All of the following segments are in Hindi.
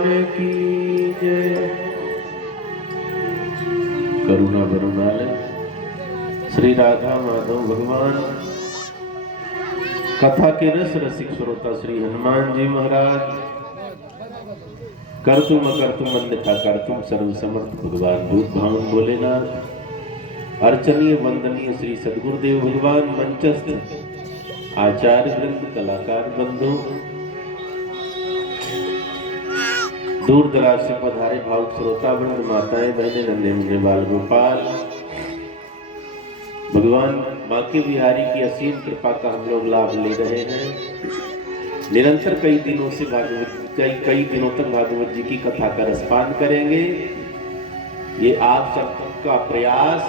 भगवान की जय। करुणा वरुणालय श्री राधा माधव भगवान कथा के रस रसिक श्रोता श्री हनुमान जी महाराज कर तुम अकर तुम अन्यथा कर तुम सर्व समर्थ भगवान भूत भावन भोलेनाथ अर्चनीय वंदनीय श्री सदगुरुदेव भगवान मंचस्थ आचार्य वृंद कलाकार बंधु दूर दराज से पधारे भावुक श्रोता वृंद माताएं बहनें नन्हे मुन्ने बाल गोपाल भगवान बांके बिहारी की असीम कृपा का हम लोग लाभ ले रहे हैं। निरंतर कई दिनों से कई दिनों तक भागवत जी की कथा का रसपान करेंगे। ये आप सबका प्रयास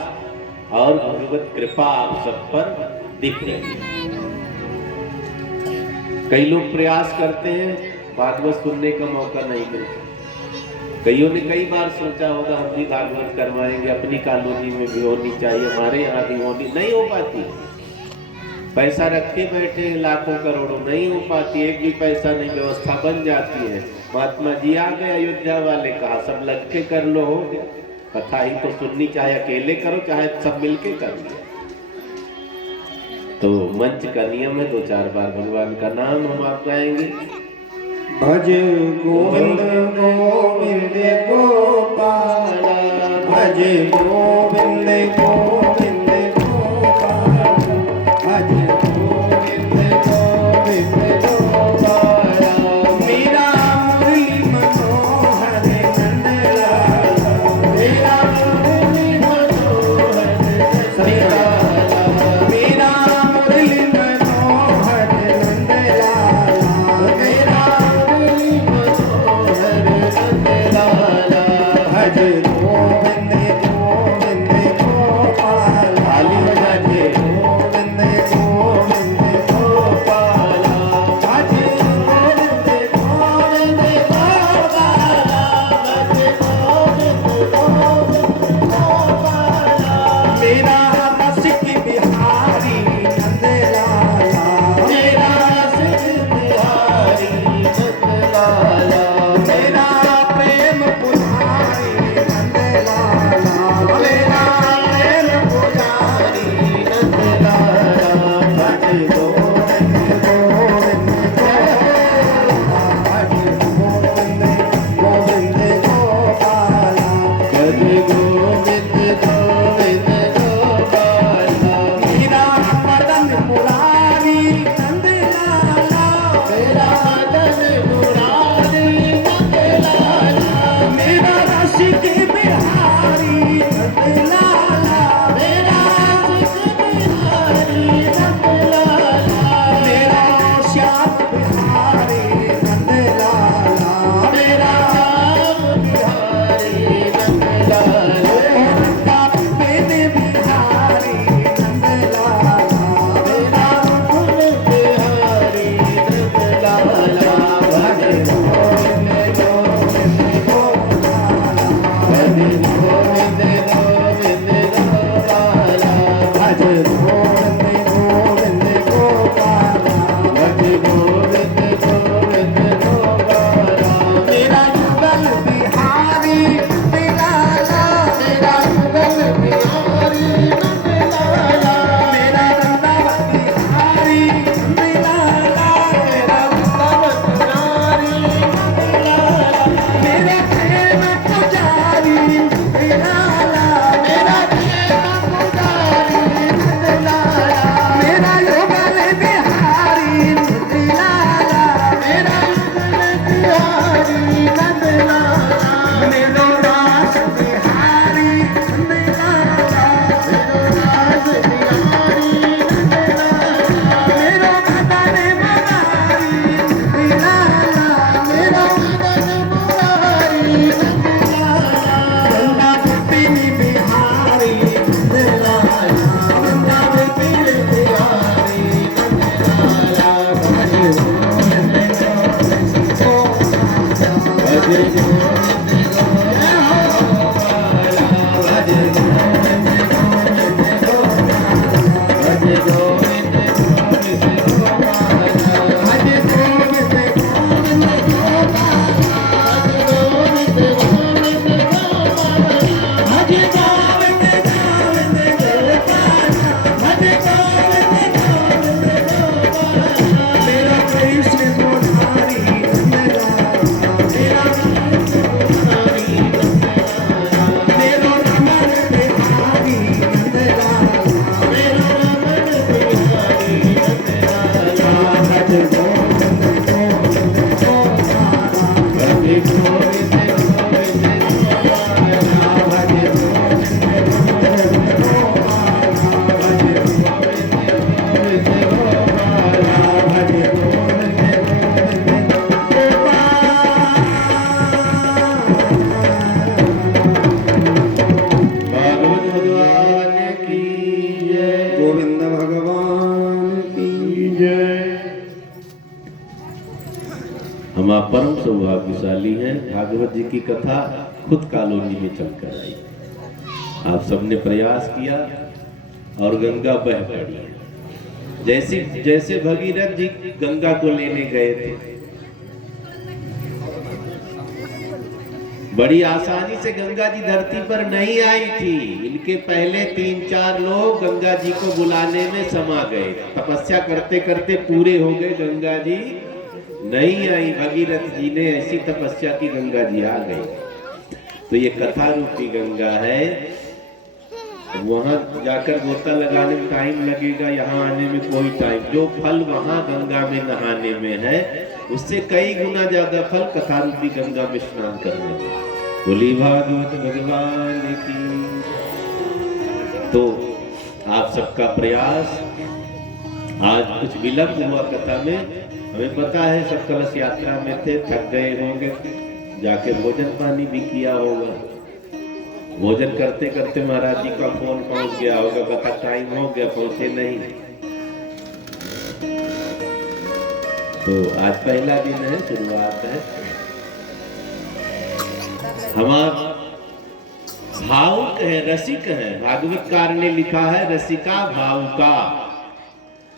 और भगवत कृपा आप सब पर दिख रही है। कई लोग प्रयास करते हैं भागवत सुनने का मौका नहीं मिलता। कईयों ने कई बार सोचा होगा हम भी भागवत करवाएंगे, अपनी कॉलोनी में भी होनी चाहिए, हमारे यहाँ भी होनी, नहीं हो पाती। पैसा रखे बैठे लाखों करोड़ों, नहीं हो पाती। एक भी पैसा नहीं, व्यवस्था बन जाती है। महात्मा जी आ गए अयोध्या वाले, कहा सब लग के कर लो, हो गया। कथा ही तो सुननी, चाहे अकेले करो चाहे सब मिलके कर लो। तो मंच का नियम है, 2-4 बार भगवान का नाम हम आप गाएंगे। भज गोविंद गोविंद गोपाल, भज गोविंद गोविंद गोपाल, भज गोविंद गोविंद गोपाल। मेरा मुरली मनोहर नंदलाल, मेरा मुरली मनोहर नंदलाल, मेरा मुरली मनोहर नंदलाल, मेरा भज गोविंद गोविंद गोपाल, भज गोविंद गोविंद गोपाल, भज गोविंद गोविंद गोपाल, भज गोविंद गोविंद गोपाल। मेरा रसिक बिहारी नंदलाला, मेरा रसिक बिहारी नंदलाला, मेरा प्रेम पुजारी नंदलाला, मेरा प्रेम पुजारी नंदलाला। भज गोविंद गोविंद गोपाल, भज गोविंद गोविंद गोपाल, भज गोविंद गोविंद गोपाल। मेरा मदन मुरारी नंदलाला, मेरा मदन मुरारी नंदलाला, मेरा रसिक बिहारी नंदलाला, मेरा रसिक बिहारी नंदलाला, मेरा श्याम बिहारी नंदलाला, मेरा बिहारी नंदलाला, मेरा बेद बिहारी नंदलाला, मेरा बिहारी नंदलाला। भज गोविंद गोविंद गोपाल, भज गोविंद गोविंद गोपाल, भज गोविंद गोविंद गोपाल, भज गोविंद गोविंद गोपाल। मेरा जुगल बिहारी नंदलाला, मेरा जुगल बिहारी नंदलाला, मेरा वृंदावन बिहारी नंदलाला, मेरा वृंदावन बिहारी नंदलाला, मेरा प्रेम पुजारी नंदलाला, मेरा प्रेम पुजारी नंदलाला, मेरा युगल बिहारी नंदलाला, मेरा युगल बिहारी नंदलाला, मेरा रास बिहारी नंदलाला, मेरा रास बिहारी नंदलाला, मेरा मदन मुरारी नंदलाला, मेरा मदन मुरारी नंदलाला, गंगा विपिन बिहारी नंदलाला, गंगा विपिन बिहारी नंदलाला। भज गोविंद गोविंद गोपाल, भज गोविंद गोविंद गोपाल, भज गोविंद गोविंद गोपाल, भज गोविंद गोविंद गोपाल, भज गोविंद गोविंद गोपाल, भागवत जी की कथा खुद कॉलोनी में चलकर आई। आप सबने प्रयास किया और गंगा बह पड़ी। जैसे भगीरथ जी गंगा को लेने गए थे, बड़ी आसानी से गंगा जी धरती पर नहीं आई थी। इनके पहले 3-4 लोग गंगा जी को बुलाने में समा गए। तपस्या करते करते पूरे हो गए, गंगा जी नहीं आई। भगीरथ जी ने ऐसी तपस्या की, गंगा जी आ गई। तो ये कथा रूपी गंगा है। वहां जाकर गोता लगाने में टाइम लगेगा, यहाँ आने में कोई टाइम। जो फल वहां गंगा में नहाने में है, उससे कई गुना ज्यादा फल कथा रूपी गंगा में स्नान करने में। बोली भागवत भगवान की। तो आप सबका प्रयास, आज कुछ विलंब हुआ कथा में, हमें पता है सब कलश यात्रा में थे, थक गए होंगे, जाके भोजन पानी भी किया होगा। भोजन करते करते महाराज जी का फोन पहुंच गया होगा, कथा टाइम हो गया, पहुंचे नहीं। तो आज पहला दिन है, शुरुआत है। हमारा भावुक है, रसिक है। भागवतकार ने लिखा है रसिका भावुका।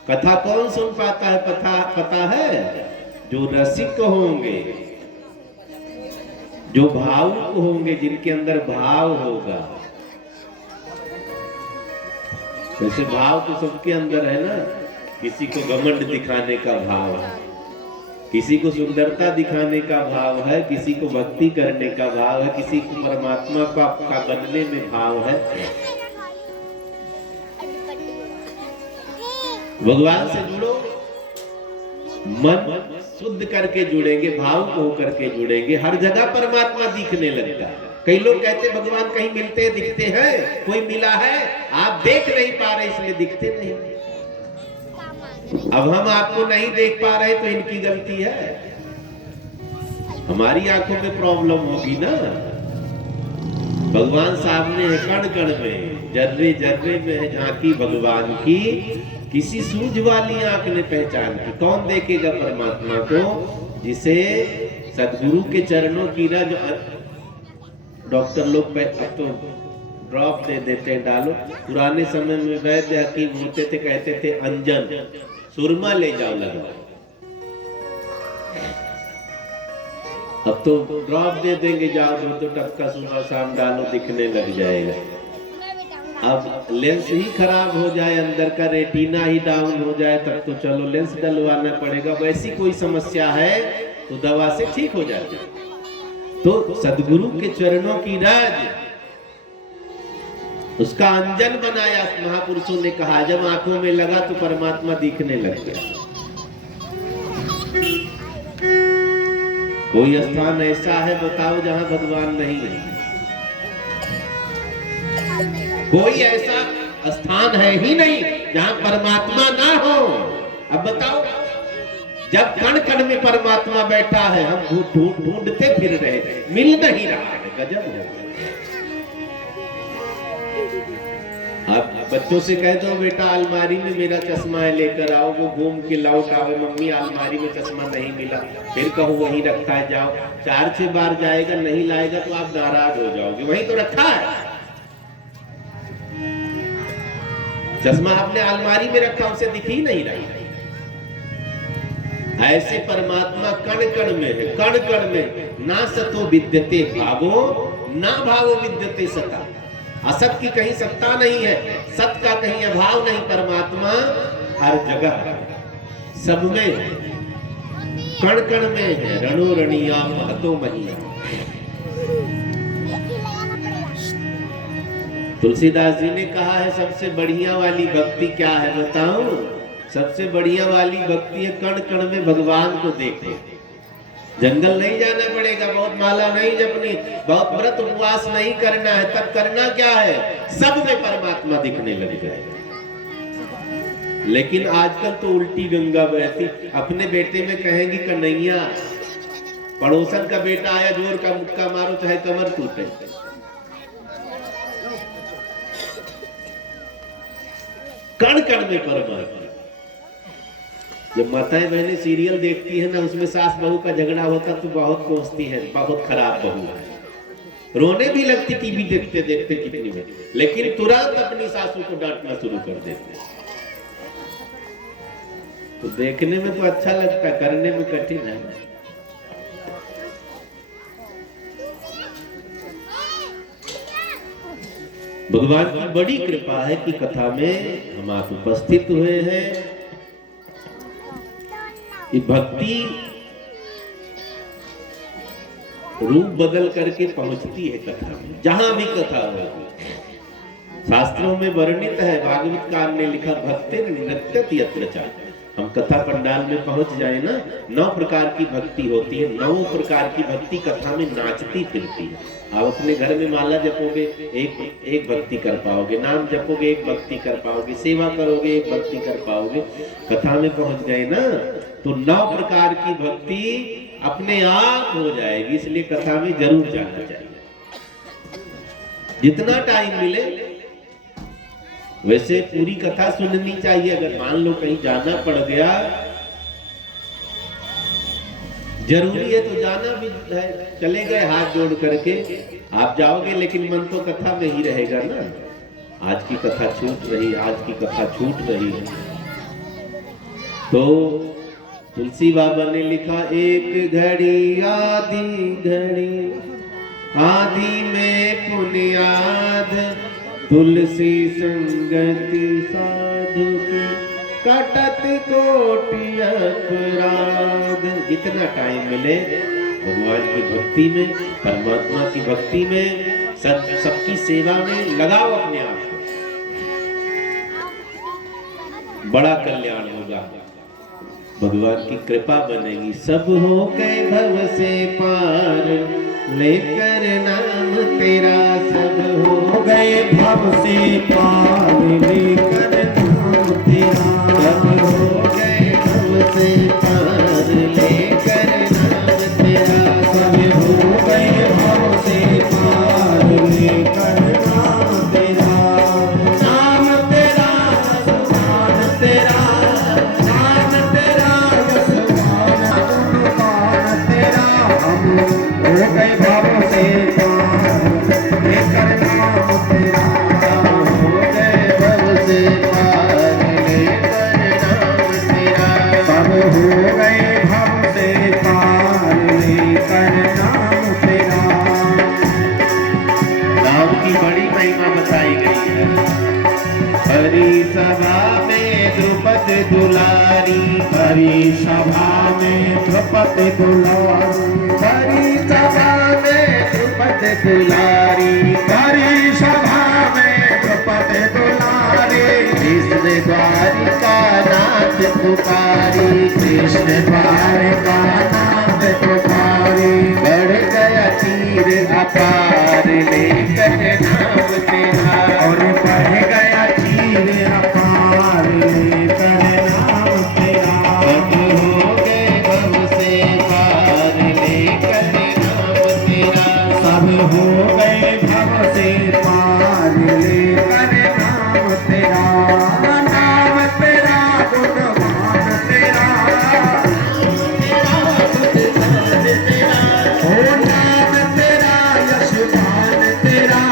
कथा कौन सुन पाता है पता है? जो रसिक होंगे, जो भावुक होंगे, जिनके अंदर भाव होगा। वैसे भाव तो सबके अंदर है ना। किसी को घमंड दिखाने का भाव है, किसी को सुंदरता दिखाने का भाव है, किसी को भक्ति करने का भाव है, किसी को परमात्मा का बनने में भाव है। भगवान से जुड़ो, मन शुद्ध करके जुड़ेंगे, भाव को करके जुड़ेंगे, हर जगह परमात्मा दिखने लगता है। कई लोग कहते भगवान कहीं मिलते दिखते हैं, कोई मिला है, आप देख नहीं पा रहे इसलिए दिखते नहीं। अब हम आपको नहीं देख पा रहे तो इनकी गलती है, हमारी आंखों में प्रॉब्लम होगी ना। भगवान सामने है, कण कण में, जर्रे जर्रे में है झांकी भगवान की। किसी सूझ वाली आंख ने पहचान की। कौन देखेगा परमात्मा को? जिसे सदगुरु के चरणों की ना, जो डॉक्टर लोग तो ड्रॉप दे देते हैं, डालो। पुराने समय में वैद्य हकीम होते थे, कहते थे अंजन, सुरमा ले जाओ लगाओ। अब तो ड्रॉप दे देंगे, जाओ 2 टपका सुबह शाम डालो, दिखने लग जाएगा। अब लेंस ही खराब हो जाए, अंदर का रेटिना ही डाउन हो जाए, तब तो चलो लेंस डलवाना पड़ेगा। वैसी कोई समस्या है तो दवा से ठीक हो जाती है। तो सदगुरु के चरणों की राज, उसका अंजन बनाया महापुरुषों ने कहा। जब आंखों में लगा तो परमात्मा दिखने लग गया। कोई स्थान ऐसा है बताओ जहां भगवान नहीं है? कोई ऐसा स्थान है ही नहीं जहां परमात्मा ना हो। अब बताओ, जब कण कण में परमात्मा बैठा है, हम ढूंढते फिर रहे, मिल नहीं रहा है। गजब है। अब बच्चों से कह दो बेटा अलमारी में मेरा चश्मा है, लेकर आओ, वो घूम के लौट आवे, मम्मी अलमारी में चश्मा नहीं मिला। फिर कहो वहीं रखा है, जाओ। 4-6 बार जाएगा, नहीं लाएगा तो आप नाराज हो जाओगे। वहीं तो रखा है चश्मा, आपने अलमारी में रखा, उसे दिख ही नहीं रहा। ऐसे परमात्मा कण कण में है, कण कण में। ना सतो विद्यते भावो, ना भावो विद्यते सता। असत की कहीं सत्ता नहीं है, सत का कहीं अभाव नहीं। परमात्मा हर जगह है, सब में है, कण कण में है। रणो रणिया महतो महिया। तुलसीदास जी ने कहा है सबसे बढ़िया वाली भक्ति क्या है बताऊं? सबसे बढ़िया वाली भक्ति है कण कण में भगवान को देखे। जंगल नहीं जाना पड़ेगा, बहुत माला नहीं जपनी, बहुत व्रत उपवास नहीं करना है। तब करना क्या है? सब में परमात्मा दिखने लग जाएगा। लेकिन आजकल तो उल्टी गंगा बहती। अपने बेटे में कहेंगी कन्हैया, पड़ोसन का बेटा आया, जोर का मुक्का मारो चाहे कमर टूटे। कण कण में परमात्मा। जब माताएं बहनें सीरियल देखती है ना, उसमें सास बहू का झगड़ा होता तो बहुत कोसती है, बहुत खराब बहू है, रोने भी लगती टीवी देखते देखते कितनी में, लेकिन तुरंत अपनी सासू को डांटना शुरू कर देते। तो देखने में तो अच्छा लगता, करने में कठिन है। भगवान की बड़ी कृपा है कि कथा में हम आप उपस्थित हुए हैं। ये भक्ति रूप बदल करके पहुंचती है कथा में, जहां भी कथा होगी। शास्त्रों में वर्णित है, भागवत कार ने लिखा, भक्ति नृत्यति यत्र चाहे। हम कथा पंडाल में पहुंच जाए ना, 9 प्रकार की भक्ति होती है, 9 प्रकार की भक्ति कथा में नाचती फिरती है। आप अपने घर में माला जपोगे, एक भक्ति कर पाओगे, नाम जपोगे, एक भक्ति कर पाओगे, सेवा करोगे, एक भक्ति कर पाओगे। कथा में पहुंच गए ना तो 9 प्रकार की भक्ति अपने आप हो जाएगी। इसलिए कथा में जरूर जाना चाहिए, जितना टाइम मिले। वैसे पूरी कथा सुननी चाहिए। अगर मान लो कहीं जाना पड़ गया, जरूरी है तो जाना भी है, चले गए हाथ जोड़ करके, आप जाओगे लेकिन मन तो कथा में ही रहेगा ना। आज की कथा छूट रही, आज की कथा छूट रही है। तो तुलसी बाबा ने लिखा, एक घड़ी आधी घड़ी, आधी में पुनियाद, तुलसी संगति साधु की, कटत कोटि अपराध। जितना टाइम मिले भगवान की भक्ति में, परमात्मा की भक्ति में, सबकी सेवा में लगाओ अपने आप को, बड़ा कल्याण होगा, भगवान की कृपा बनेगी। सब हो गए भव से पार, लेकर नाम तेरा, सब हो गए भव से पार, लेकर नाम तेरा, सब हो गए भव से पार, लेकर नाम तेरा, सब हो गए भव से पार, लेकर नाम तेरा, नाम तेरा सुभान तेरा, नाम तेरा सुभान तेरा, हम हो गए भव से पार, लेकर नाम तेरा, हो गए भव से पार, लेकर नाम तेरा, सब हो गए भव से पार, लेकर नाम तेरा। नाम की बड़ी महिमा बताई गई है। हरि सभा में द्रुपद दुलारी, हरि सभा में द्रुपद दुलारी, हरि सभा में द्रुपद दुलारी, हरि सभा में द्रुपद दुलारी, कृष्ण द्वारिका नाथ पुकारी, कृष्ण द्वारिका नाथ पुकारी, बढ़ गया तीर अपार, लेकर नाम तेरा, और बढ़ गया तीर अपार, लेकर नाम तेरा, सब हो गए भव से पार, लेकर नाम तेरा, सब हो गए भव से पार, लेकर नाम तेरा, नाम तेरा गुणवान तेरा, ओ नाम तेरा यशवान तेरा,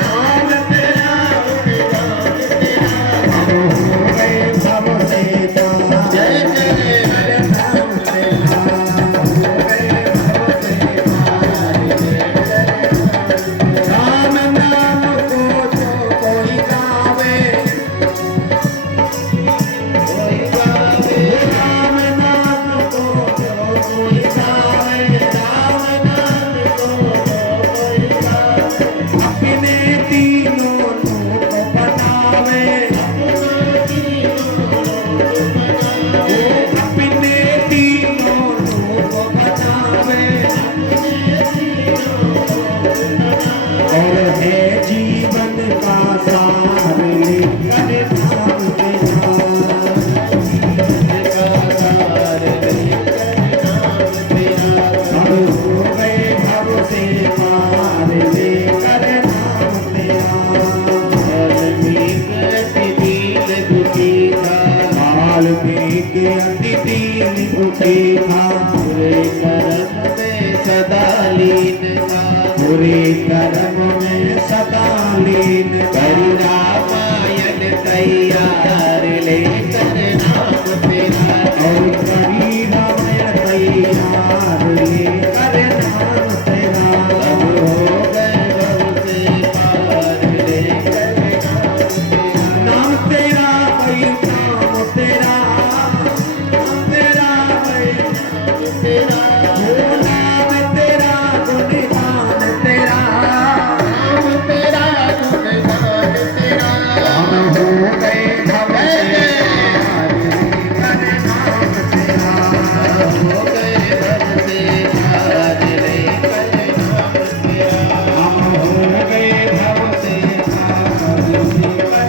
नाम तेरा गुणवान तेरा, हम हो गए भव से पार, जय जय हरे नाम तेरा, हो गए भव से पार, राम नाम को जो कोई गावे, कोई गावे, राम नाम को जो कोई गावे, राम नाम को जो कोई गावे, अपने तीनों लोक बनावे, अपने तीनों लोक बनावे, और है जीवन का सार, लेकर नाम तेरा, जीवन का सार, लेकर नाम तेरा, सब हो गए भव से पार, लेकर नाम तेरा, वाल्मीकि अति दीन दुखी था, वाल्मीकि अति पूरे कर्म में सदा लीन करी रामायण तैयार लेकर नाम तेरा। और करी रामायण तैयार लेकर नाम तेरा। अब हो गए भव से पार लेकर नाम तेरा भाई नाम तेरा, नाम तेरा भाई नाम तेरा, ओ नाम तेरा गुणगान तेरा, नाम तेरा गुणगान तेरा। हम हो गए भव से पार लेकर नाम तेरा। हो गए भव से पार लेकर नाम तेरा। हम हो गए भव से पार लेकर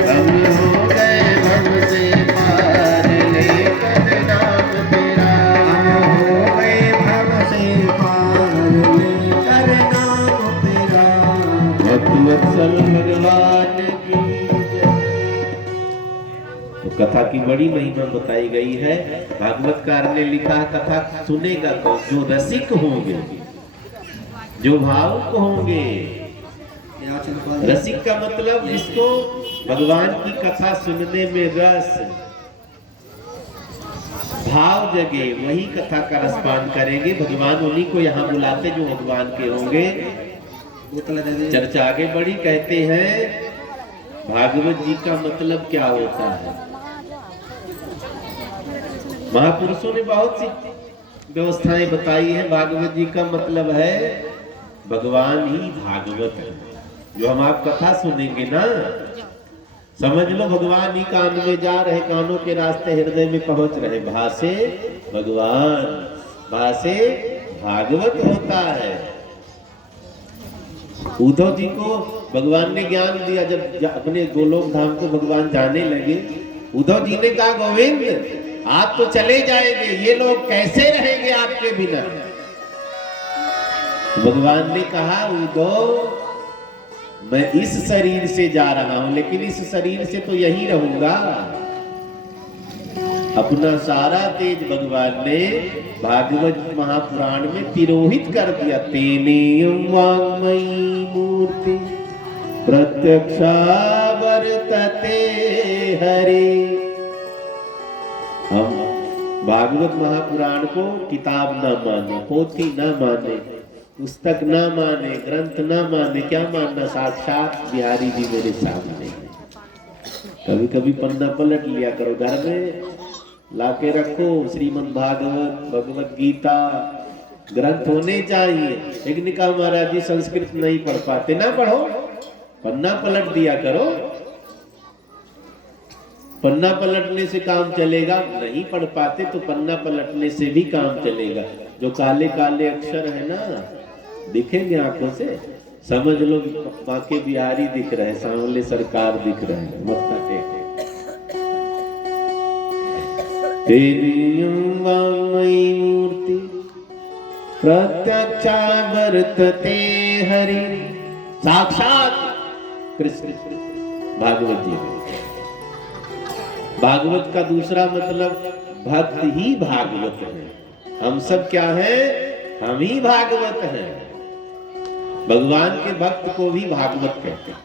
हम हो गए भव से पार लेकर नाम तेरा। हम हो गए भव से पार लेकर नाम तेरा। भक्तवत्सल भगवान की जय। तो कथा की बड़ी महिमा बताई गई है। भागवतकार ने लिखा कथा सुनेगा कौन? जो रसिक होंगे, जो भावुक होंगे। रसिक का मतलब जिसको भगवान की कथा सुनने में रस भाव जगे, वही कथा का रसपान करेंगे। भगवान उन्हीं को यहाँ बुलाते जो भगवान के होंगे। चर्चा आगे बढ़ी, कहते हैं भागवत जी का मतलब क्या होता है। महापुरुषों ने बहुत सी व्यवस्थाएं बताई है। भागवत जी का मतलब है भगवान ही भागवत है। जो हम आप कथा सुनेंगे ना, समझ लो भगवान ही कान में जा रहे, कानों के रास्ते हृदय में पहुंच रहे। भाषे भगवान, भाषे भागवत होता है। उद्धव जी को भगवान ने ज्ञान दिया। जब अपने गोलोक धाम को भगवान जाने लगे, उद्धव जी ने कहा गोविंद आप तो चले जाएंगे, ये लोग कैसे रहेंगे आपके बिना। भगवान ने कहा उद्धव मैं इस शरीर से जा रहा हूं, लेकिन इस शरीर से तो यही रहूंगा। अपना सारा तेज भगवान ने भागवत महापुराण में तिरोहित कर दिया। तेने वाङ्मयी मूर्ति प्रत्यक्षा वर्तते हरे। हम भागवत महापुराण को किताब न माने, पोथी न माने, पुस्तक न माने, ग्रंथ न माने, क्या मानना, साक्षात बिहारी जी मेरे सामने है। कभी कभी पन्ना पलट लिया करो, घर में लाके रखो। श्रीमद् भागवत, भगवत गीता ग्रंथ होने चाहिए। एक ने कहा महाराज जी संस्कृत नहीं पढ़ पाते, ना पढ़ो, पन्ना पलट दिया करो। पन्ना पलटने से काम चलेगा, नहीं पढ़ पाते तो पन्ना पलटने से भी काम चलेगा। जो काले काले अक्षर है ना, दिखेंगे आंखों से, समझ लो बाके बिहारी दिख रहे, सांवले सरकार दिख रहे हैं। मत्था टेक तेरी वाङ्मयी मूर्ति प्रत्यक्षा वर्तते हरि। साक्षात कृष्ण भागवत जी। भागवत का दूसरा मतलब भक्त ही भागवत है। हम सब क्या है? हम ही भागवत हैं। भगवान के भक्त को भी भागवत कहते हैं।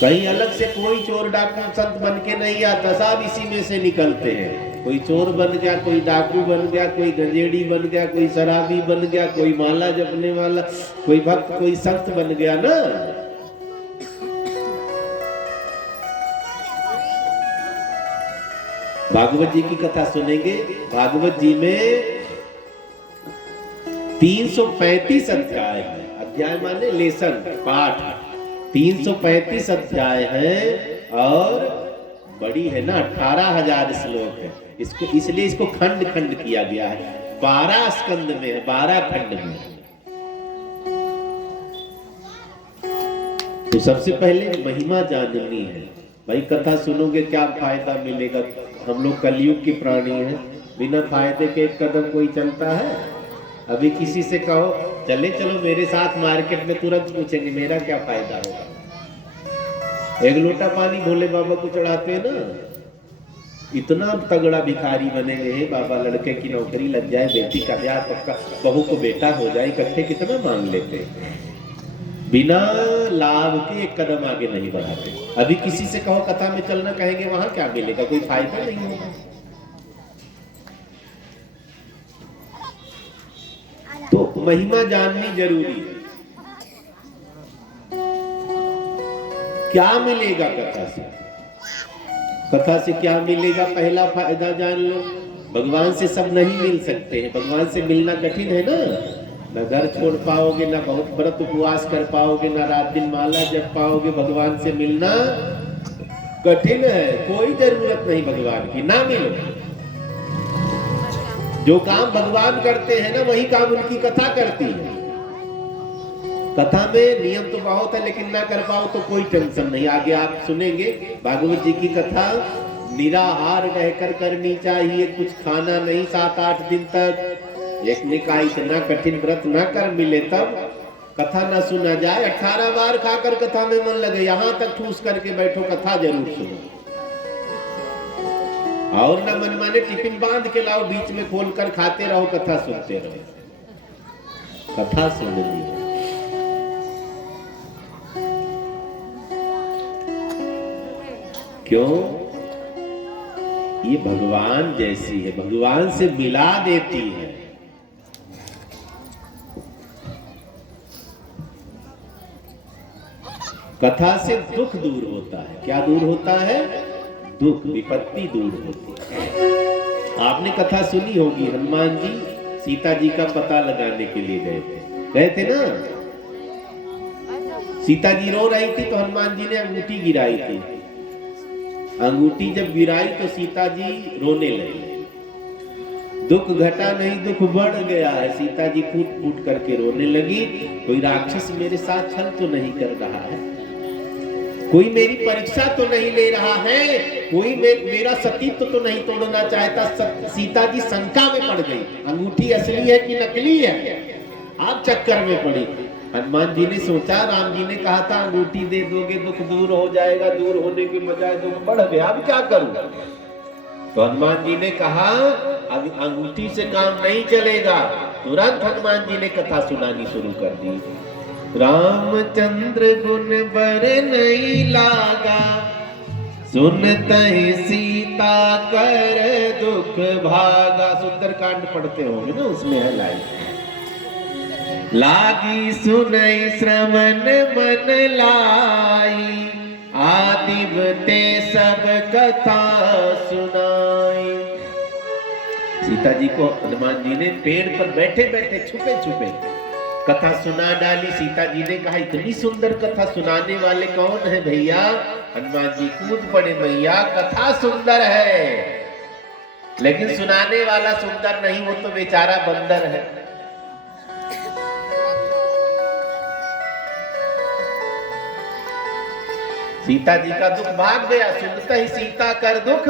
कहीं अलग से कोई चोर डाकू संत बन के नहीं आता, सब इसी में से निकलते हैं। कोई चोर बन गया, कोई डाकू बन गया, कोई गंजेड़ी बन गया, कोई शराबी बन गया, कोई माला जपने वाला, कोई भक्त, कोई संत बन गया ना। भागवत जी की कथा सुनेंगे। भागवत जी में 335 अध्याय है। अध्याय माने लेसन, पाठ। 335 अध्याय है और बड़ी है ना, 18,000 श्लोक है। इसको इसलिए इसको खंड खंड किया गया है। 12 स्कंद में है, 12 खंड में। तो सबसे पहले महिमा जाननी है। भाई कथा सुनोगे क्या फायदा मिलेगा? हम लोग कलयुग के प्राणी हैं, बिना फायदे के एक कदम कोई चलता है? अभी किसी से कहो चले चलो मेरे साथ मार्केट में, तुरंत पूछेंगे मेरा क्या फायदा होगा। एक लोटा पानी भोले बाबा को चढ़ाते हैं ना, इतना तगड़ा भिखारी बने हुए बाबा, लड़के की नौकरी लग जाए, बेटी का ब्याह पक्का, बहू को बेटा हो जाए, इकट्ठे कितना मांग लेते हैं, बिना लाभ के एक कदम आगे नहीं बढ़ाते। अभी किसी से कहो कथा में चलना, कहेंगे वहां क्या मिलेगा, कोई फायदा नहीं होगा। तो महिमा जाननी जरूरी है। क्या मिलेगा कथा से? कथा से क्या मिलेगा? पहला फायदा जान लो, भगवान से सब नहीं मिल सकते हैं, भगवान से मिलना कठिन है ना, न घर छोड़ पाओगे, ना बहुत व्रत उपवास कर पाओगे, ना रात दिन माला जप पाओगे, भगवान से मिलना कठिन है। कोई जरूरत नहीं भगवान की, ना मिलो। जो काम भगवान करते हैं ना, वही काम उनकी कथा करती है। कथा में नियम तो बहुत है, लेकिन ना कर पाओ तो कोई टेंशन नहीं। आगे आप सुनेंगे भागवत जी की कथा, निराहार रहकर करनी चाहिए, कुछ खाना नहीं 7-8 दिन तक। एक ने कहा इतना कठिन व्रत ना कर मिले तब कथा ना सुना जाए। 18 बार खाकर कथा में मन लगे, यहां तक ठूस करके बैठो, कथा जरूर सुनो। और ना मन माने टिफिन बांध के लाओ, बीच में खोलकर खाते रहो, कथा सुनते रहो। कथा सुन ली, क्यों? ये भगवान जैसी है, भगवान से मिला देती है। कथा से दुख दूर होता है। क्या दूर होता है? दुख, विपत्ति दूर होती है। आपने कथा सुनी होगी, हनुमान जी सीता जी का पता लगाने के लिए गए थे ना। सीता जी रो रही थी तो हनुमान जी ने अंगूठी गिराई थी। अंगूठी जब गिराई तो सीता जी रोने लगी। दुख घटा नहीं, दुख बढ़ गया है। सीता जी फूट फूट करके रोने लगी। कोई राक्षस मेरे साथ छल तो नहीं कर रहा है, कोई मेरी परीक्षा तो नहीं ले रहा है, कोई मेरा सतीत्व तो नहीं तोड़ना चाहता। सीता जी शंका में पड़ गई, अंगूठी असली है कि नकली है, आप चक्कर में पड़ी। हनुमान जी ने सोचा, राम जी ने कहा था अंगूठी दे दोगे दुख दूर हो जाएगा, दूर होने के बजाय दुख बढ़ गया, अब क्या करूं? तो हनुमान जी ने कहा अब अंगूठी से काम नहीं चलेगा। तुरंत हनुमान जी ने कथा सुनानी शुरू कर दी। रामचंद्र गुण बर नहीं लागा, सुनते सीता कर दुख भागा। सुंदर कांड पढ़ते होंगे ना, उसमें है लाइन, लागी सुनई श्रवण मन लाई, आदिव ते सब कथा सुनाई। सीता जी को हनुमान जी ने पेड़ पर बैठे बैठे छुपे छुपे कथा सुना डाली। सीता जी ने कहा इतनी सुंदर कथा सुनाने वाले कौन है भैया? हनुमान जी कूद पड़े, मैया कथा सुंदर है लेकिन सुनाने वाला सुंदर नहीं, वो तो बेचारा बंदर है। सीता जी का दुख भाग गया। सुनते ही सीता कर दुख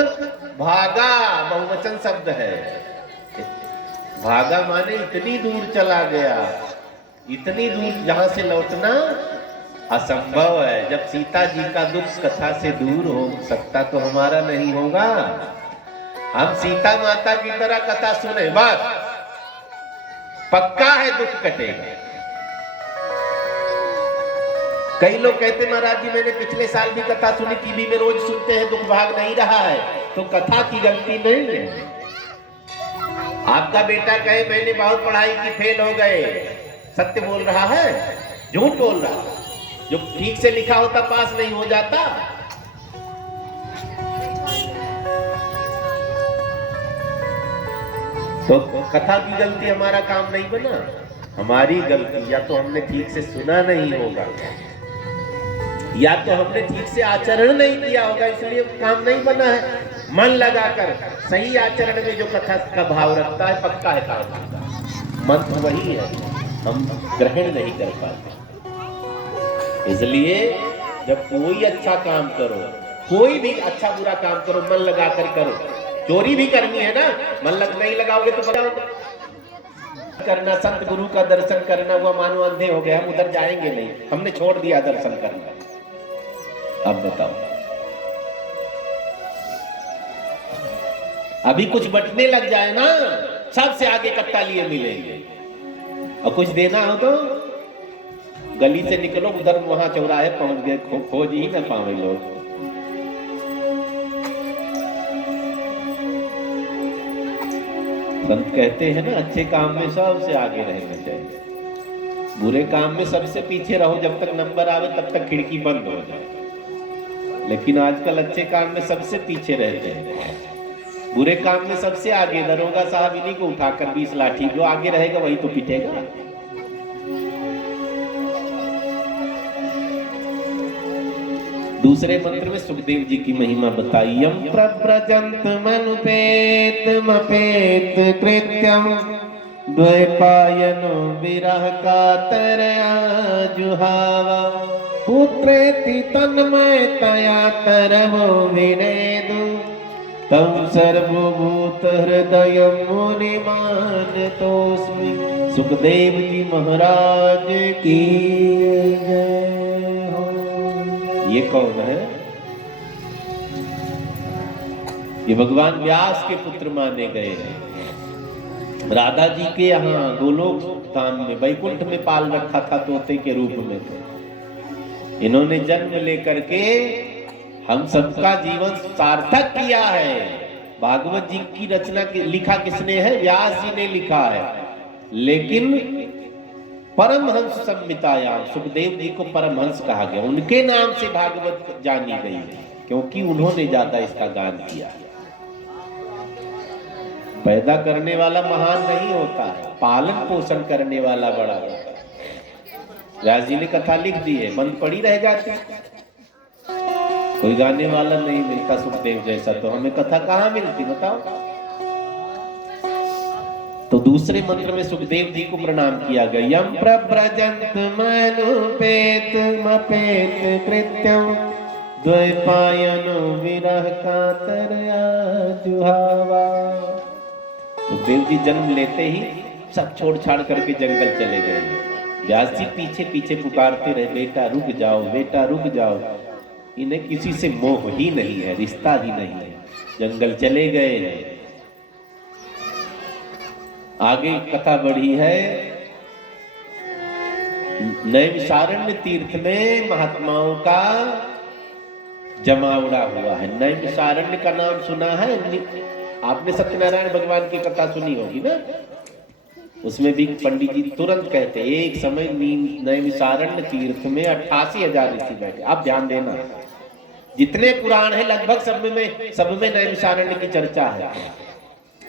भागा, बहुवचन शब्द है। भागा माने इतनी दूर चला गया, इतनी दूर जहां से लौटना असंभव है। जब सीता जी का दुख कथा से दूर हो सकता तो हमारा नहीं होगा। हम सीता माता की तरह कथा सुने, बस पक्का है दुख कटेगा। कई लोग कहते महाराज जी मैंने पिछले साल भी कथा सुनी, टीवी में रोज सुनते हैं, दुख भाग नहीं रहा है। तो कथा की गलती नहीं है। आपका बेटा कहे मैंने बहुत पढ़ाई की, फेल हो गए, सत्य बोल रहा है, झूठ बोल रहा है? जो ठीक से लिखा होता पास नहीं हो जाता। तो कथा की गलती हमारा काम नहीं बना, हमारी गलती या तो हमने ठीक से सुना नहीं होगा, या तो हमने ठीक से आचरण नहीं किया होगा, इसलिए काम नहीं बना है। मन लगाकर सही आचरण में जो कथा का भाव रखता है, पक्का है काम होगा। मन तो वही है, हम ग्रहण नहीं कर पाते। इसलिए जब कोई अच्छा काम करो, कोई भी अच्छा बुरा काम करो, मन लगाकर करो। चोरी भी करनी है ना, मन नहीं लगाओगे तो बताओ करना, संत गुरु का दर्शन करना हुआ मानो अंधे हो गए, हम उधर जाएंगे नहीं, हमने छोड़ दिया दर्शन करना। अब बताओ अभी कुछ बटने लग जाए ना, सबसे आगे कट्टा लिए मिलेंगे। और कुछ देना हो तो गली से निकलो, उधर वहां चौराहे पहुंच गए, खोज ही ना पावे लोग। संत कहते हैं ना, अच्छे काम में सबसे आगे रहना चाहिए, बुरे काम में सबसे पीछे रहो, जब तक नंबर आवे तब तक खिड़की बंद हो जाए। लेकिन आजकल अच्छे काम में सबसे पीछे रहते हैं, बुरे काम में सबसे आगे। दरोगा साहब इन्हीं को उठाकर 20 लाठी, जो आगे रहेगा वही तो पिटेगा। दूसरे मंत्र में सुखदेव जी की महिमा बताई। यम प्रव्रजंत मनुपेत मपेत कृत्यम द्वैपायनो विरह कातरया जुहावा पुत्रेति तन्मयतया तरवो विनेदु तम सर्वभूत हृदय मुनि मानतोस्मि। सुखदेव जी महाराज की जय हो। ये कौन है? ये भगवान व्यास के पुत्र माने गए हैं। राधा जी के यहाँ गोलोक धाम में वैकुंठ में पाल रखा था तोते के रूप में। इन्होंने जन्म लेकर के हम सबका जीवन सार्थक किया है। भागवत जी की रचना लिखा किसने है? व्यास जी ने लिखा है। लेकिन परमहंस संहितायाम सुखदेव जी को परमहंस कहा गया, उनके नाम से भागवत जानी गई है, क्योंकि उन्होंने ज्यादा इसका गान किया। पैदा करने वाला महान नहीं होता है, पालन पोषण करने वाला बड़ा होता है। व्यास जी ने कथा लिख दी है, बंद पड़ी रह जाती, कोई गाने वाला नहीं मिलता सुखदेव जैसा, तो हमें कथा कहाँ मिलती बताओ। तो दूसरे मंत्र में सुखदेव जी को प्रणाम किया गया। यम प्रव्रजंत मनुपेत मपेत कृत्यम द्वैपायनो विरह कातरया जुहावा। सुखदेव जी जन्म लेते ही सब छोड़ छाड़ करके जंगल चले गए। व्यास जी पीछे पीछे पुकारते रहे, बेटा रुक जाओ, बेटा रुक जाओ। इन्हें किसी से मोह ही नहीं है, रिश्ता ही नहीं है, जंगल चले गए। आगे कथा बढ़ी है। नैमिषारण्य तीर्थ में महात्माओं का जमावड़ा हुआ है। नैमिषारण्य का नाम सुना है आपने? सत्यनारायण भगवान की कथा सुनी होगी ना, उसमें भी पंडित जी तुरंत कहते एक समय नैमिषारण्य तीर्थ में 88,000 ऋषि बैठे। आप ध्यान देना, जितने पुराण है लगभग सब में नैमिषारण्य की चर्चा है।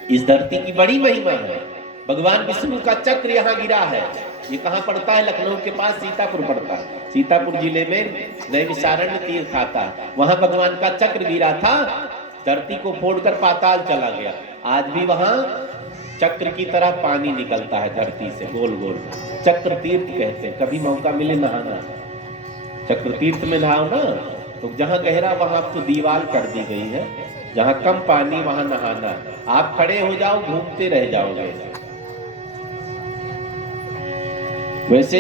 इस धरती की बड़ी महिमा है। भगवान विष्णु का चक्र यहाँ गिरा है। ये कहाँ पड़ता है? लखनऊ के पास सीतापुर पड़ता है। सीतापुर जिले में नैमिषारण्य तीर्थ आता है, वहां भगवान का चक्र गिरा था, धरती को फोड़कर पाताल चला गया। आज भी वहां चक्र की तरह पानी निकलता है धरती से गोल गोल। चक्र तीर्थ कहते हैं। कभी मौका मिले नहाना, चक्र तीर्थ में नहाओ ना, तो जहां गहरा वहां आपको दीवार कर दी गई है, जहां कम पानी वहां नहाना। आप खड़े हो जाओ, घूमते रह जाओगे। वैसे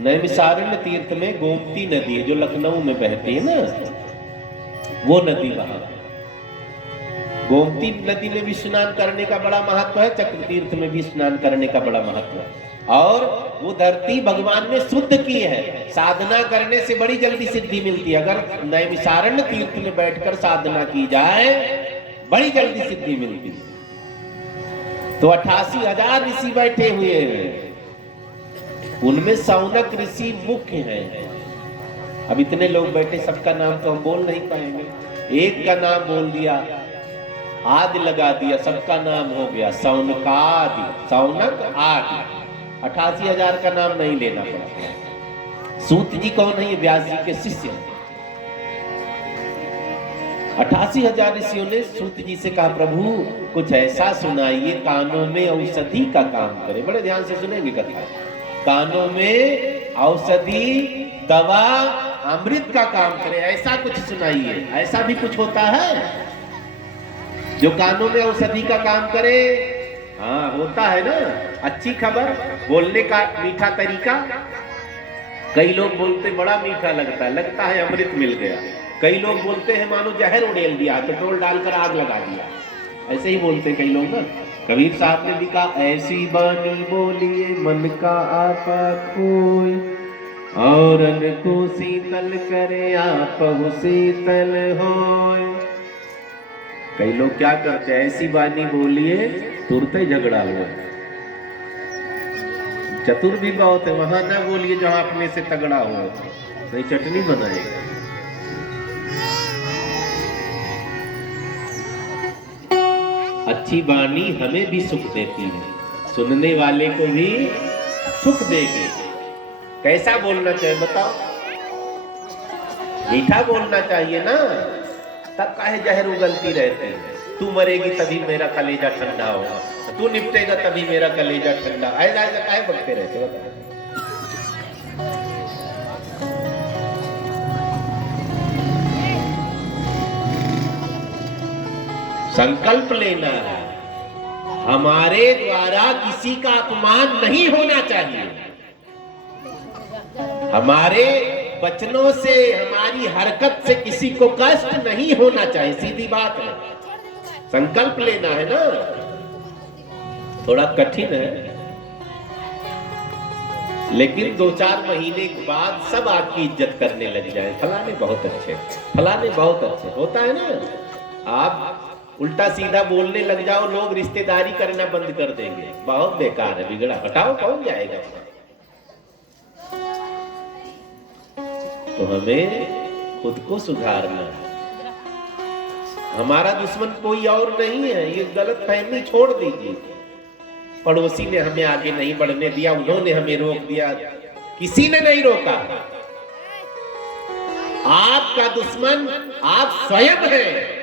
नैमिषारण्य तीर्थ में गोमती नदी है जो लखनऊ में बहती है ना, वो नदी वहां। गोमती नदी में भी स्नान करने का बड़ा महत्व है, चक्र तीर्थ में भी स्नान करने का बड़ा महत्व है। और वो धरती भगवान ने शुद्ध की है। साधना करने से बड़ी जल्दी सिद्धि मिलती है। अगर नैमिषारण्य तीर्थ में बैठकर साधना की जाए, बड़ी जल्दी सिद्धि मिलती है। तो 88,000 ऋषि बैठे हुए हैं, उनमें सौनक ऋषि मुख्य हैं। अब इतने लोग बैठे, सबका नाम तो हम बोल नहीं पाएंगे। एक का नाम बोल दिया, आदि लगा दिया, सबका नाम हो गया सौनकादि, सौनक आदि। 88,000 का नाम नहीं लेना पड़ा। सूत जी कौन है? ये व्यास जी के शिष्य हैं। 88,000 ऋषियों ने सूत जी से कहा, प्रभु कुछ ऐसा सुनाइए कानों में औषधि का काम करे। बड़े ध्यान से सुनेंगे कथा। कानों में औषधि, दवा, अमृत का काम करे, ऐसा कुछ सुनाइए। ऐसा भी कुछ होता है जो कानों में औषधि का काम करे? हाँ होता है ना। अच्छी खबर, बोलने का मीठा तरीका। कई लोग बोलते बड़ा मीठा लगता है अमृत मिल गया। कई लोग बोलते हैं मानो जहर उड़ेल दिया, पेट्रोल डालकर आग लगा दिया। ऐसे ही बोलते कई लोग ना। कबीर साहब ने लिखा, ऐसी बानी बोलिए मन का आपा खोए, औरन को शीतल करे आपहु शीतल होए। कई लोग क्या करते हैं, ऐसी बानी बोलिए तुरंत ही झगड़ा हुआ। चतुर भी बहुत है, वहां ना बोलिए जहां अपने से तगड़ा हो, नहीं चटनी बनाएगा। अच्छी वाणी हमें भी सुख देती है, सुनने वाले को भी सुख देगी। कैसा बोलना चाहिए बताओ? मीठा बोलना चाहिए ना, तब काहे जहर उगलती रहती है। तू मरेगी तभी मेरा कलेजा ठंडा होगा, तू निपटेगा तभी मेरा कलेजा ठंडा। ऐसा काहे बकते रहते हो? संकल्प लेना है, हमारे द्वारा किसी का अपमान नहीं होना चाहिए। हमारे वचनों से, हमारी हरकत से किसी को कष्ट नहीं होना चाहिए, सीधी बात है। संकल्प लेना है ना, थोड़ा कठिन है, लेकिन 2-4 महीने के बाद सब आपकी इज्जत करने लग जाए। फलाने बहुत अच्छे, फलाने बहुत अच्छे, होता है ना। आप उल्टा सीधा बोलने लग जाओ, लोग रिश्तेदारी करना बंद कर देंगे। बहुत बेकार है, बिगड़ा, हटाओ, कौन जाएगा? तो हमें खुद को सुधारना है। हमारा दुश्मन कोई और नहीं है, ये गलत फहमी छोड़ दीजिए। पड़ोसी ने हमें आगे नहीं बढ़ने दिया, उन्होंने हमें रोक दिया, किसी ने नहीं रोका। आपका दुश्मन आप स्वयं हैं।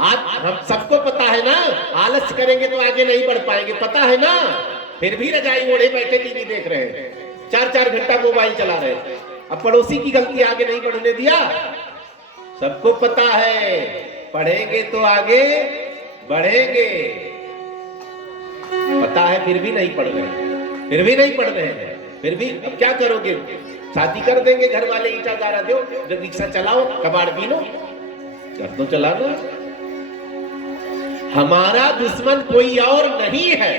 आप, हम सबको पता है ना, आलस करेंगे तो आगे नहीं बढ़ पाएंगे, पता है ना। फिर भी रजाई ओढ़े बैठे टीवी देख रहे हैं, 4-4 घंटा मोबाइल चला रहे हैं। अब पड़ोसी की गलती आगे नहीं बढ़ने दिया, सबको पता है। पढ़ेंगे तो आगे बढ़ेंगे, पता है, फिर भी नहीं पढ़ रहे, फिर भी नहीं पढ़ रहे हैं, फिर भी अब क्या करोगे? शादी कर देंगे, घर वाले ईंटा गारा दो, जब रिक्शा चलाओ, कबाड़ पीनो, कर दो चलाना। हमारा दुश्मन कोई और नहीं है,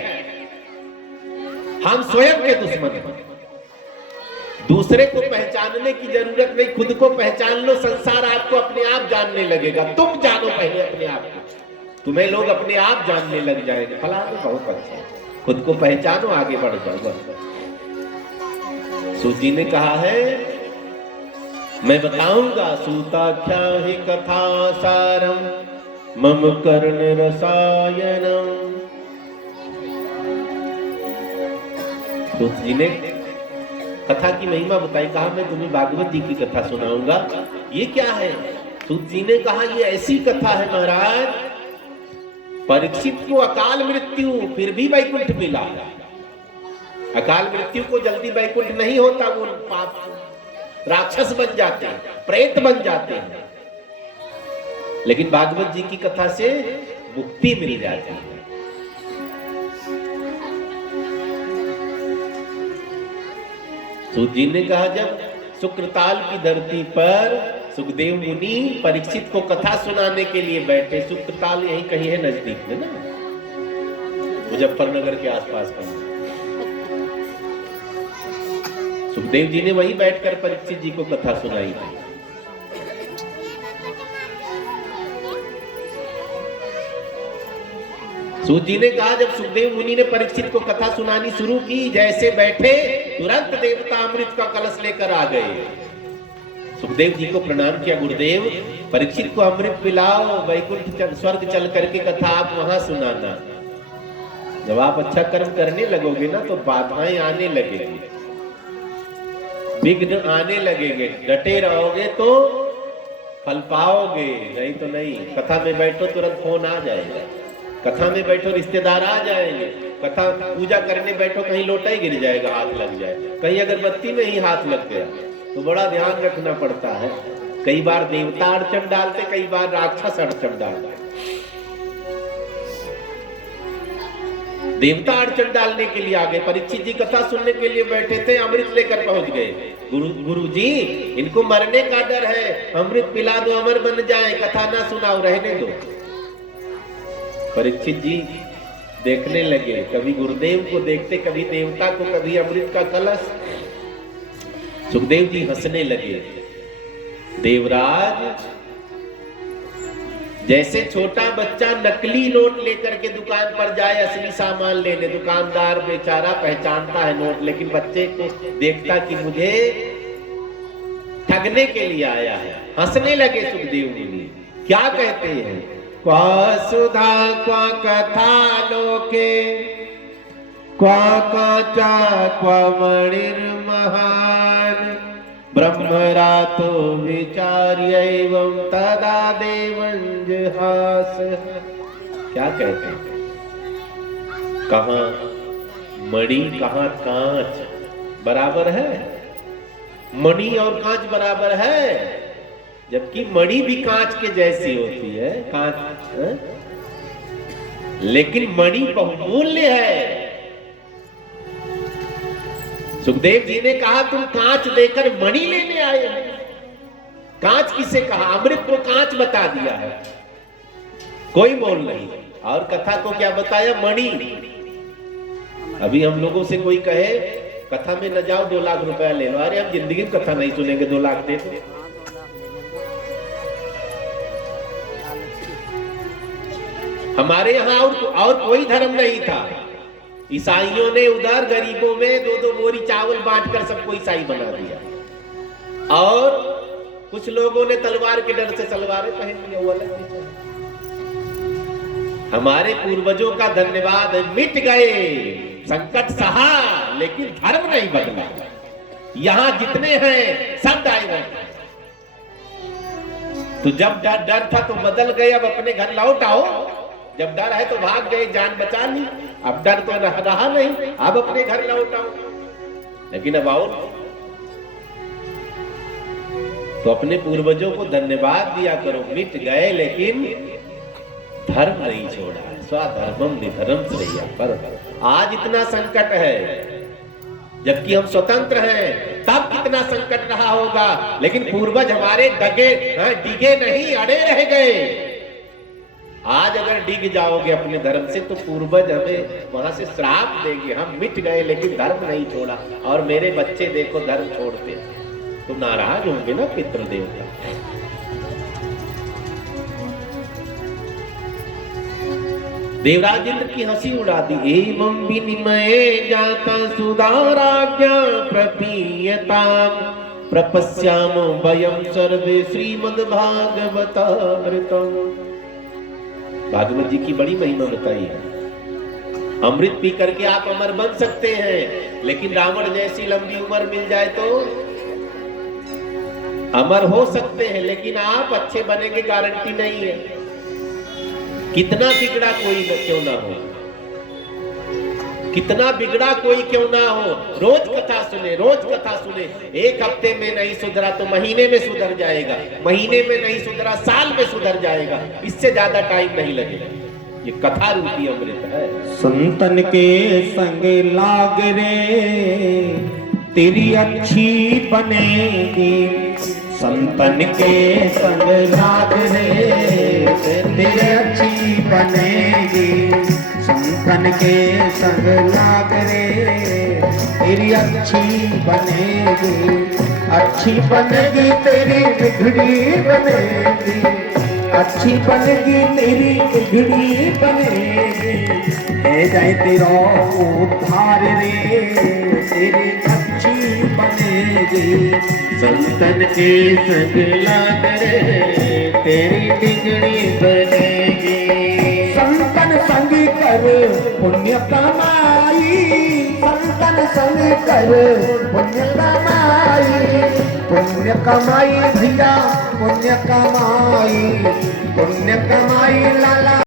हम स्वयं के दुश्मन हैं। दूसरे को पहचानने की जरूरत नहीं, खुद को पहचान लो, संसार आपको अपने आप जानने लगेगा। तुम जानो पहले अपने आप को, तुम्हें लोग अपने आप जानने लग जाएंगे। फलाने बहुत अच्छा है, खुद को पहचानो, आगे बढ़ जाओ। सूत जी ने कहा है, मैं बताऊंगा सूताख्या ही कथा सारम मम कर्ण रसायनम। सूत जी ने कथा की महिमा बताई, कहा मैं तुम्हें भागवत जी की कथा सुनाऊंगा। ये क्या है? सूत जी ने कहा, ये ऐसी कथा है महाराज, परीक्षित को अकाल मृत्यु फिर भी वैकुंठ मिला। अकाल मृत्यु को जल्दी वैकुंठ नहीं होता, वो पाप राक्षस बन जाते हैं, प्रेत बन जाते हैं, लेकिन भागवत जी की कथा से मुक्ति मिल जाती है। सूत जी ने कहा, जब शुक्रताल की धरती पर सुखदेव मुनि परीक्षित को कथा सुनाने के लिए बैठे, शुक्रताल यहीं कहीं है नजदीक में ना, मुजफ्फरनगर के आसपास का। सुखदेव जी ने वहीं बैठकर परीक्षित जी को कथा सुनाई थी। सूत जी ने कहा, जब सुखदेव मुनि ने परीक्षित को कथा सुनानी शुरू की, जैसे बैठे तुरंत देवता अमृत का कलश लेकर आ गए। सुखदेव जी को प्रणाम किया, गुरुदेव परीक्षित को अमृत पिलाओ, वैकुंठ स्वर्ग चल करके कथा आप वहां सुनाना। जब आप अच्छा कर्म करने लगोगे ना, तो बाधाएं आने लगेंगी, विघ्न आने लगेंगे, डटे रहोगे तो फल पाओगे, नहीं तो नहीं। कथा में बैठो तुरंत फोन आ जाएगा, कथा में बैठो रिश्तेदार आ जाएंगे, कथा पूजा करने बैठो कहीं लोटा ही गिर जाएगा, हाथ लग जाए, कहीं अगरबत्ती में ही हाथ लग गया, तो बड़ा ध्यान रखना पड़ता है। कई बार देवता अड़चन डालते, कई बार राक्षस अड़चन डालते। देवता अड़चन डालने के लिए आ गए, परीक्षित जी कथा सुनने के लिए बैठे थे, अमृत लेकर पहुंच गए। गुरु जी इनको मरने का डर है, अमृत पिला दो, अमर बन जाए, कथा ना सुनाओ, रहने दो। परीक्षित जी देखने लगे, कभी गुरुदेव को देखते, कभी देवता को, कभी अमृत का कलश। सुखदेव जी हंसने लगे। देवराज, जैसे छोटा बच्चा नकली नोट लेकर के दुकान पर जाए असली सामान लेने, दुकानदार बेचारा पहचानता है नोट, लेकिन बच्चे को देखता कि मुझे ठगने के लिए आया है। हंसने लगे सुखदेव मुनि। क्या कहते हैं? क्वा सुधा क्वा कथा लोके क्वा काचा क्वा मणिर्महान ब्रह्मरातो विचार्यैवं तदा देवञ्जहास। क्या कहते हैं? कहाँ मणि कहाँ कांच बराबर है? मणि और कांच बराबर है, जबकि मणि भी कांच के जैसी होती है, कांच है? लेकिन मणि बहुमूल्य है। सुखदेव जी ने कहा तुम कांच देकर मणि लेने आए हो। कांच किसे कहा? अमृत को कांच बता दिया है, कोई मोल नहीं। और कथा को क्या बताया? मणि। अभी हम लोगों से कोई कहे कथा में न जाओ, 2 लाख रुपया ले लो। अरे हम जिंदगी में कथा नहीं सुनेंगे, 2 लाख दे दो। हमारे यहाँ और कोई धर्म नहीं था। ईसाइयों ने उधर गरीबों में 2-2 बोरी चावल बांटकर सबको ईसाई बना दिया, और कुछ लोगों ने तलवार के डर से तलवारें पहन लिया, वो अलग विषय है। हमारे पूर्वजों का धन्यवाद, मिट गए, संकट सहा, लेकिन धर्म नहीं बदला। यहां जितने हैं सब डायवर। तो जब डर था तो बदल गए, अब अपने घर लौट आओ। जब डर है तो भाग गए, जान बचा ली। अब डर तो रहा नहीं, अब अपने घर लौट आओ। लेकिन अब आओ तो अपने पूर्वजों को धन्यवाद दिया करो। मिट गए लेकिन धर्म नहीं छोड़ा। स्वधर्मम निधर्म श्रेया। पर आज इतना संकट है, जबकि हम स्वतंत्र हैं, तब कितना संकट रहा होगा। लेकिन पूर्वज हमारे डिगे नहीं, अड़े रह गए। आज अगर डिग जाओगे अपने धर्म से तो पूर्वज हमें वहां से श्राप देंगे। हम मिट गए लेकिन धर्म नहीं छोड़ा, और मेरे बच्चे देखो धर्म छोड़ते, तो नाराज होंगे ना पितृ देवता। देवराज इंद्र की हंसी उड़ा दी। एवं विनिमये जाता सुधाराज्ञा प्रपीयताम प्रपश्याम वयं सर्वे श्रीमद्भागवतामृतम्। भागवत जी की बड़ी महिमा बताई है। अमृत पी करके आप अमर बन सकते हैं, लेकिन रावण जैसी लंबी उम्र मिल जाए तो अमर हो सकते हैं, लेकिन आप अच्छे बनेंगे गारंटी नहीं है। कितना बिगड़ा कोई क्यों ना हो, कितना बिगड़ा कोई क्यों ना हो, रोज कथा सुने, रोज कथा सुने। एक हफ्ते में नहीं सुधरा तो महीने में सुधर जाएगा, महीने में नहीं सुधरा साल में सुधर जाएगा। इससे ज्यादा टाइम नहीं लगेगा। ये कथा रूपी अमृत है। संतन के संग लाग रे तेरी अच्छी बनेगी। संतन के संग लाग रे तेरी अच्छी बनेगी। संतन के संग लाग रे तेरी अच्छी बनेगी। अच्छी बनेगी तेरी बिगड़ी बनेगी। अच्छी बनेगी तेरी बिगड़ी बनेगी। है जाए तेरा उद्धार रे तेरी अच्छी बनेगी। संतन के संग लाग रे तेरी बिगड़ी बनेगी। संतन संग कर पुण्य कमाई। संतन संग कर पुण्य कमाई। पुण्य कमाई भैया पुण्य कमाई। पुण्य कमाई लाला।